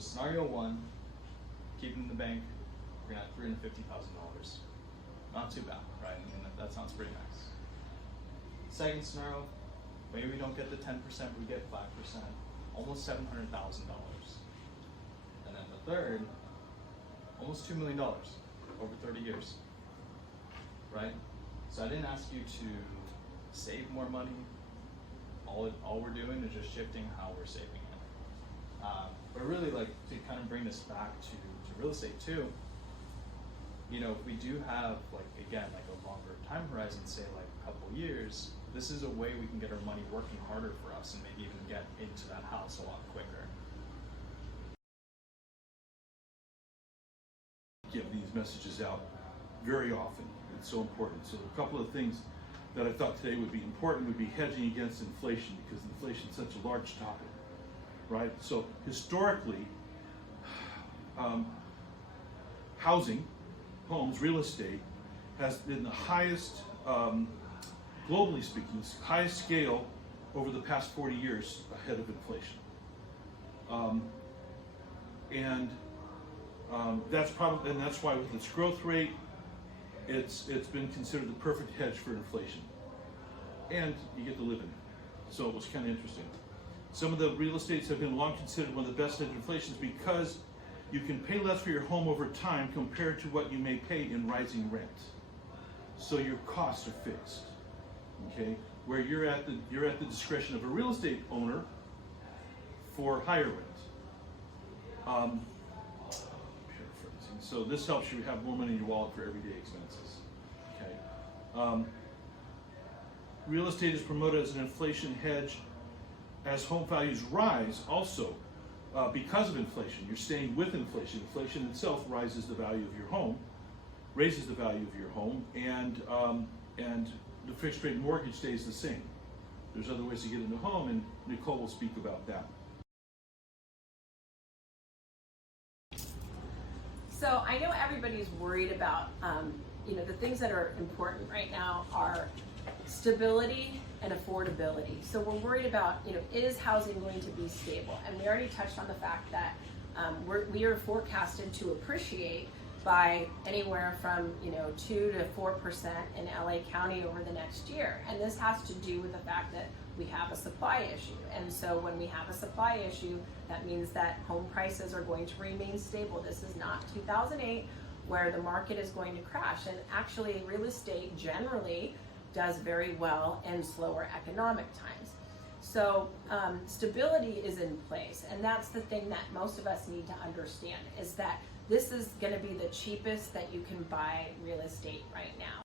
So scenario one, keeping in the bank, we're gonna have $350,000. Not too bad, right? I mean, that sounds pretty nice. Second scenario, maybe we don't get the 10%, we get 5%, almost $700,000. And then the third, almost $2 million over 30 years, right? So I didn't ask you to save more money. All we're doing is just shifting how we're saving it. But really, like, to kind of bring this back to real estate too, you know, if we do have, like, again, like a longer time horizon, say like a couple years, this is a way we can get our money working harder for us and maybe even get into that house a lot quicker. Give these messages out very often. It's so important. So a couple of things that I thought today would be important would be hedging against inflation, because inflation is such a large topic, right? So historically, housing, homes, real estate has been the highest, globally speaking, highest scale over the past 40 years ahead of inflation. That's probably, and that's why with its growth rate, it's been considered the perfect hedge for inflation. And you get to live in it. So it was kind of interesting. Some of the real estates have been long considered one of the best hedge inflations because you can pay less for your home over time compared to what you may pay in rising rent. So your costs are fixed. Okay? Where you're at the discretion of a real estate owner for higher rent. So this helps you have more money in your wallet for everyday expenses. Okay. Real estate is promoted as an inflation hedge as home values rise also because of inflation. You're staying with inflation. Inflation itself raises the value of your home, raises the value of your home, and the fixed rate mortgage stays the same. There's other ways to get into a home, and Nicole will speak about that. So I know everybody's worried about, you know, the things that are important right now are stability and affordability. So we're worried about, you know, is housing going to be stable? And we already touched on the fact that we are forecasted to appreciate by anywhere from, you know, 2 to 4% in LA County over the next year. And this has to do with the fact that we have a supply issue. And so when we have a supply issue, that means that home prices are going to remain stable. This is not 2008 where the market is going to crash. And actually real estate generally does very well in slower economic times. So stability is in place. And that's the thing that most of us need to understand, is that this is going to be the cheapest that you can buy real estate right now.